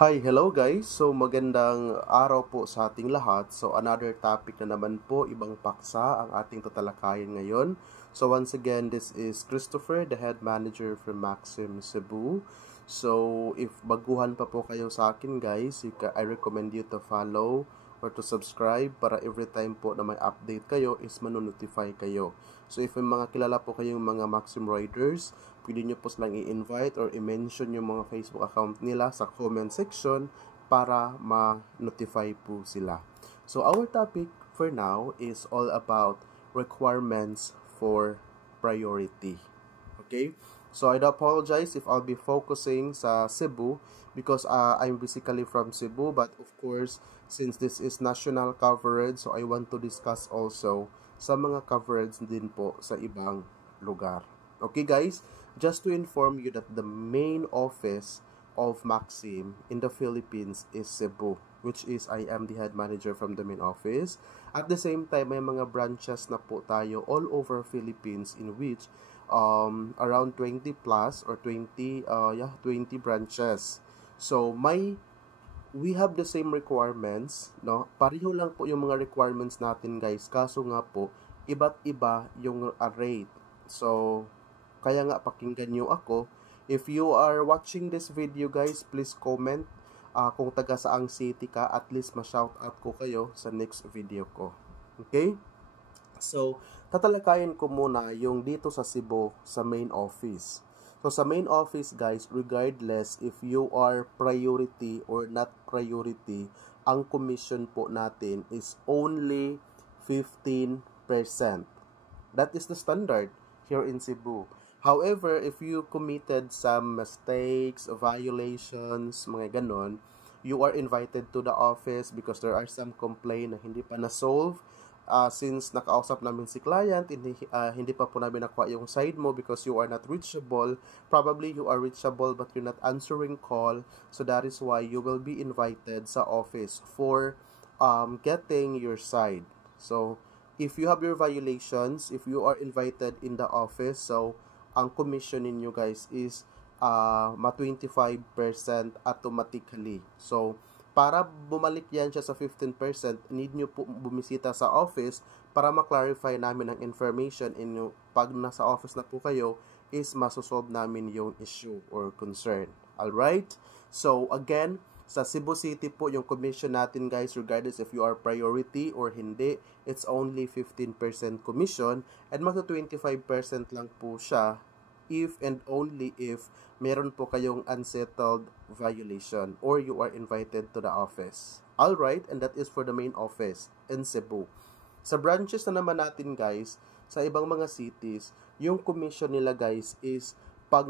Hi, hello guys. So magandang araw po sa ating lahat. So another topic na naman po, ibang paksa ang ating tatalakayin ngayon. So once again, this is Christopher, the head manager from Maxim Cebu. So if baguhan pa po kayo sa akin guys, I recommend you to follow or to subscribe para every time po na may update kayo is manonotify kayo. So if may mga kilala po kayong mga Maxim Riders, pwede nyo po silang i-invite or i-mention yung mga Facebook account nila sa comment section para ma-notify po sila. So our topic for now is all about requirements for priority. Okay? So I do apologize if I'll be focusing sa Cebu because I'm basically from Cebu, but of course, since this is national coverage, so I want to discuss also sa mga coverage din po sa ibang lugar. Okay guys, just to inform you that the main office of Maxim in the Philippines is Cebu, which is I am the head manager from the main office. At the same time, may mga branches na po tayo all over Philippines in which around 20 plus or 20 branches. So we have the same requirements, no? Pareho lang po yung mga requirements natin, guys. Kaso nga po, iba't iba yung rate. So kaya nga pakinggan nyo ako. If you are watching this video, guys, please comment kung taga saang city ka, at least ma-shout out ko kayo sa next video ko. Okay? So, tatalakayin ko muna yung dito sa Cebu sa main office. So, sa main office guys, regardless if you are priority or not priority, ang commission po natin is only 15%. That is the standard here in Cebu. However, if you committed some mistakes, violations, mga ganon, you are invited to the office because there are some complaint na hindi pa na-solve. Since nakausap namin si client, hindi pa po namin nakuha yung side mo because you are not reachable. Probably you are reachable but you're not answering call. So that is why you will be invited sa office for getting your side. So if you have your violations, if you are invited in the office, so ang commission ninyo guys is ma-25% automatically. So para bumalik yan siya sa 15%, need nyo po bumisita sa office para ma-clarify namin ang information and pag nasa office na po kayo is masosolve namin yung issue or concern. Alright? So again, sa Cebu City po yung commission natin guys, regardless if you are priority or hindi, it's only 15% commission and magto 25% lang po siya if and only if meron po kayong unsettled violation or you are invited to the office. Alright, and that is for the main office in Cebu. Sa branches na naman natin guys, sa ibang mga cities, yung commission nila guys is pag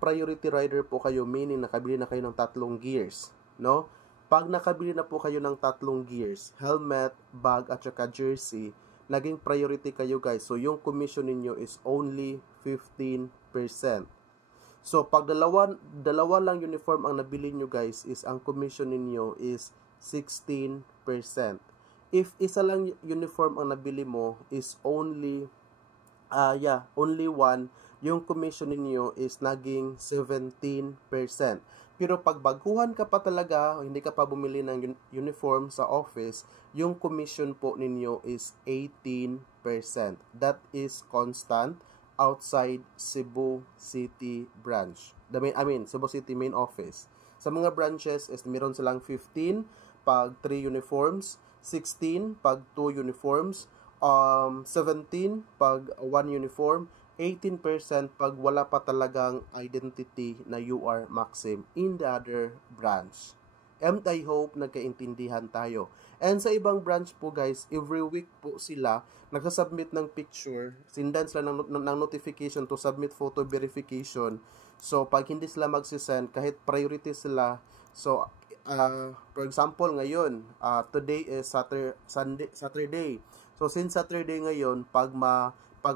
priority rider po kayo, meaning nakabili na kayo ng 3 gears, no? Pag nakabili na po kayo ng 3 gears, helmet, bag at saka jersey, naging priority kayo guys. So yung commission ninyo is only 15%. So pag dalawa lang uniform ang nabili nyo guys, is ang commission ninyo is 16%. If isa lang uniform ang nabili mo is only only one, yung commission ninyo is naging 17%. Pero pag baguhan ka pa talaga, hindi ka pa bumili ng uniform sa office, yung commission po ninyo is 18%. That is constant outside Cebu City branch. Cebu City main office. Sa mga branches is meron silang 15 pag 3 uniforms, 16 pag 2 uniforms, 17 pag 1 uniform, 18% pag wala pa talagang identity na you are Maxim in the other branch. And I hope nagkaintindihan tayo. And sa ibang branch po guys, every week po sila nagsasubmit ng picture, sindan sila ng notification to submit photo verification. So pag hindi sila magsisend, kahit priority sila, so for example ngayon, today is Saturday. So since Saturday ngayon, pag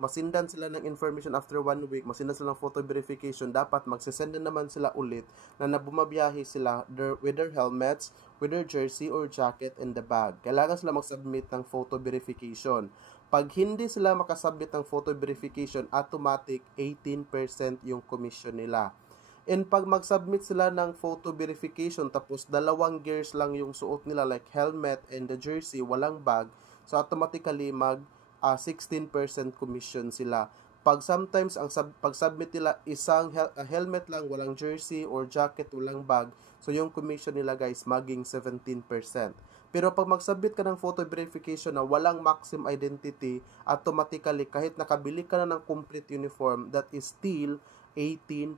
masindan sila ng information after 1 week, masindan sila ng photo verification, dapat magsisend na naman sila ulit na nabumabiyahe sila with their helmets, with their jersey or jacket and the bag. Kailangan sila mag-submit ng photo verification. Pag hindi sila makasubmit ng photo verification, automatic 18% yung commission nila. And pag mag-submit sila ng photo verification, tapos dalawang gears lang yung suot nila, like helmet and the jersey, walang bag, so automatically 16% commission sila. Pag sometimes pag-submit nila isang helmet lang, walang jersey or jacket, walang bag, so yung commission nila guys maging 17%. Pero pag mag-submit ka ng photo verification na walang maxim identity, automatically kahit nakabili ka na ng complete uniform, that is still 18%.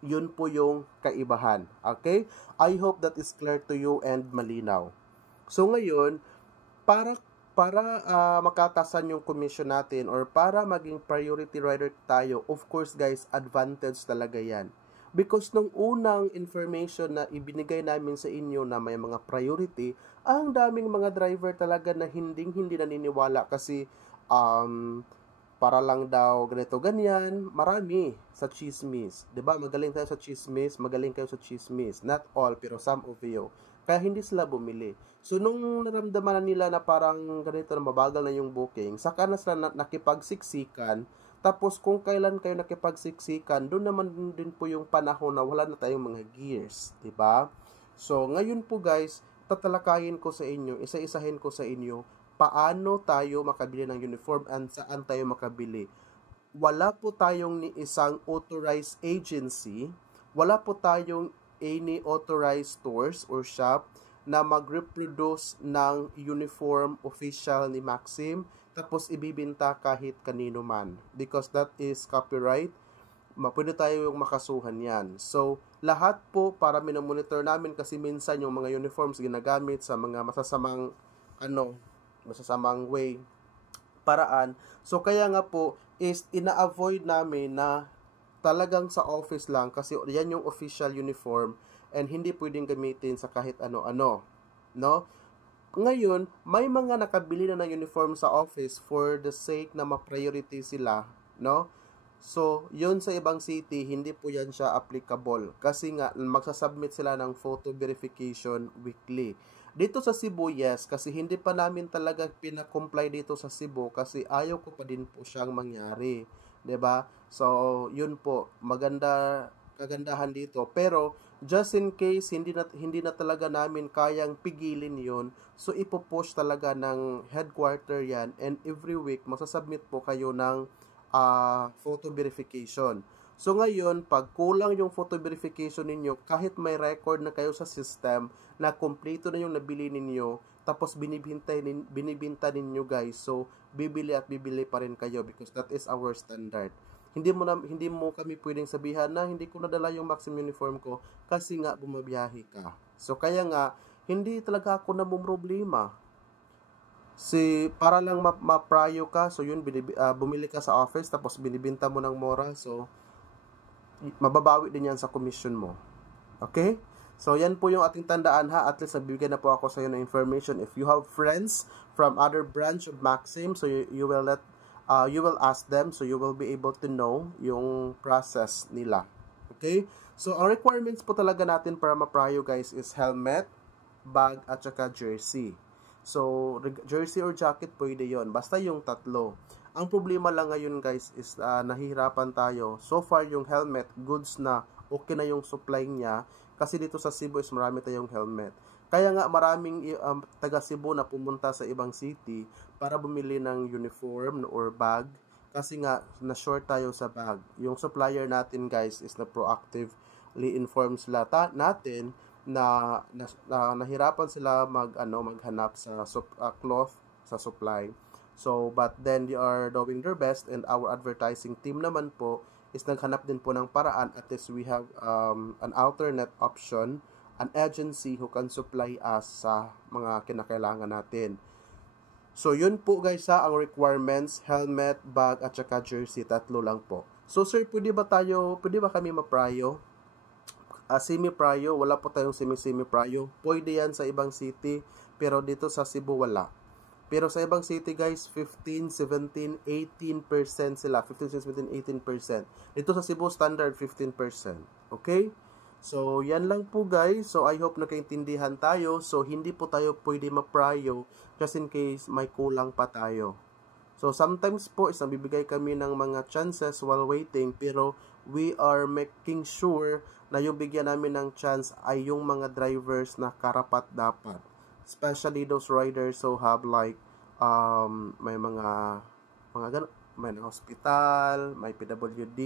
Yun po yung kaibahan. Okay? I hope that is clear to you and malinaw. So ngayon, para makatasan yung commission natin or para maging priority rider tayo, of course guys, advantage talaga yan. Because nung unang information na ibinigay namin sa inyo na may mga priority, ang daming mga driver talaga na hindi naniniwala kasi para lang daw ganito ganyan, marami sa chismis. 'Di ba? Magaling tayo sa chismis, magaling kayo sa chismis. Not all, pero some of you. Kaya hindi sila bumili. So, nung naramdaman nila na parang ganito na mabagal na yung booking, saka na sila nakipagsiksikan. Tapos, kung kailan kayo nakipagsiksikan, doon naman din po yung panahon na wala na tayong mga gears. Diba? So, ngayon po guys, tatalakayin ko sa inyo, isa-isahin ko sa inyo, paano tayo makabili ng uniform and saan tayo makabili. Wala po tayong ni isang authorized agency, wala po tayong any authorized stores or shop na mag-reproduce ng uniform official ni Maxim tapos ibibenta kahit kanino man because that is copyright. Pwede tayo yung makasuhan yan. So, lahat po para minomonitor namin kasi minsan yung mga uniforms ginagamit sa mga masasamang way, paraan. So, kaya nga po is ina-avoid namin na talagang sa office lang kasi yan yung official uniform and hindi pwedeng gamitin sa kahit ano-ano, no? Ngayon, may mga nakabili na ng uniform sa office for the sake na ma-priority sila, no? So, yun sa ibang city, hindi po yan siya applicable kasi nga magsasubmit sila ng photo verification weekly. Dito sa Cebu, yes, kasi hindi pa namin talaga pina-comply dito sa Cebu kasi ayaw ko pa din po siyang mangyari. 'Di ba? So, yun po, kagandahan dito. Pero just in case hindi na talaga namin kayang pigilin 'yon, so ipo-push talaga ng headquarter 'yan and every week masasubmit po kayo ng photo verification. So ngayon, pag kulang yung photo verification ninyo, kahit may record na kayo sa system na kompleto na yung nabili ninyo, tapos binibinta ninyo guys, so bibili pa rin kayo because that is our standard. Hindi mo kami pwedeng sabihan na hindi ko nadala yung Maxim uniform ko kasi nga bumabiyahe ka. So kaya nga hindi talaga ako namumroblema. Para lang ma-pryo ka, so yun bumili ka sa office tapos binibinta mo ng mura, so mababawi din yan sa commission mo. Okay? So, yan po yung ating tandaan ha. At least, nabibigyan na po ako sa iyo ng information. If you have friends from other branch of Maxim, so you will ask them, so you will be able to know yung process nila. Okay? So, ang requirements po talaga natin para ma-pryo guys is helmet, bag, at saka jersey. So, jersey or jacket pwede yon. Basta yung tatlo. Ang problema lang ngayon guys is nahihirapan tayo. So far yung helmet, goods na, okay na yung supply niya. Kasi dito sa Cebu is marami tayong helmet. Kaya nga maraming taga Cebu na pumunta sa ibang city para bumili ng uniform or bag. Kasi nga na-short tayo sa bag. Yung supplier natin guys is na proactively inform sila natin na nahirapan sila maghanap sa cloth sa supply. So, but then they are doing their best and our advertising team naman po is naghanap din po ng paraan. At least we have an alternate option, an agency who can supply us sa mga kinakailangan natin. So, yun po guys ang requirements, helmet, bag, at saka jersey, tatlo lang po. So, sir, pwede ba kami ma-pryo? Semi-pryo, wala po tayong semi-pryo. Pwede yan sa ibang city, pero dito sa Cebu wala. Pero sa ibang city guys, 15, 17, 18% sila. 15, 17, 18%. Dito sa Cebu, standard 15%. Okay? So, yan lang po guys. So, I hope nakaintindihan tayo. So, hindi po tayo pwede ma-pryo just in case may kulang pa tayo. So, sometimes po is nabibigay kami ng mga chances while waiting. Pero, we are making sure na yung bigyan namin ng chance ay yung mga drivers na karapat-dapat. Especially those riders who have like may may hospital, may PWD,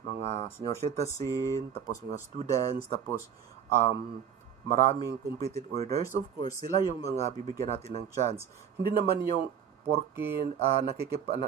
mga senior citizen, tapos mga students, tapos maraming completed orders. Of course, sila yung mga bibigyan natin ng chance. Hindi naman yung porke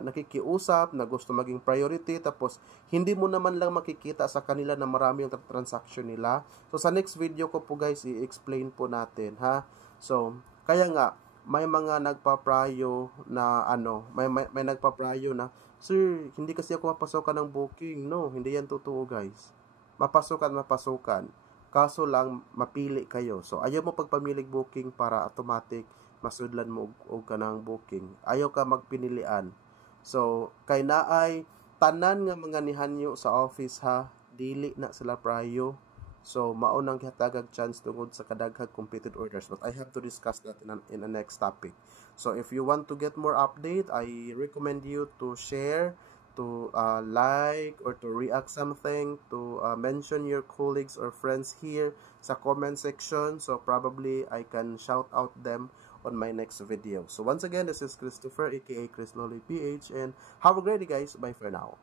nakikiusap na gusto maging priority, tapos hindi mo naman lang makikita sa kanila na marami yung transaction nila. So sa next video ko po guys, i-explain po natin ha. So kaya nga may mga nagpaprayo na may nagpaprayo na, sir, hindi kasi ako mapasokan ng booking. No, hindi yan totoo guys. Mapasukan. Kaso lang mapili kayo. So ayaw mo pagpamilig booking para automatic masudlan mo og kanang booking. Ayaw ka magpinilian. So kay naay tanan nga mga nihanyo sa office ha, dili na sila prayo. So maunang gihatagag chance tungod sa kadaghang completed orders, but I have to discuss that in the next topic. So if you want to get more update, I recommend you to share, to like, or to react something, to mention your colleagues or friends here sa comment section. So probably I can shout out them on my next video. So once again, this is Christopher, aka Chris Lolly PH, and have a great day guys. Bye for now.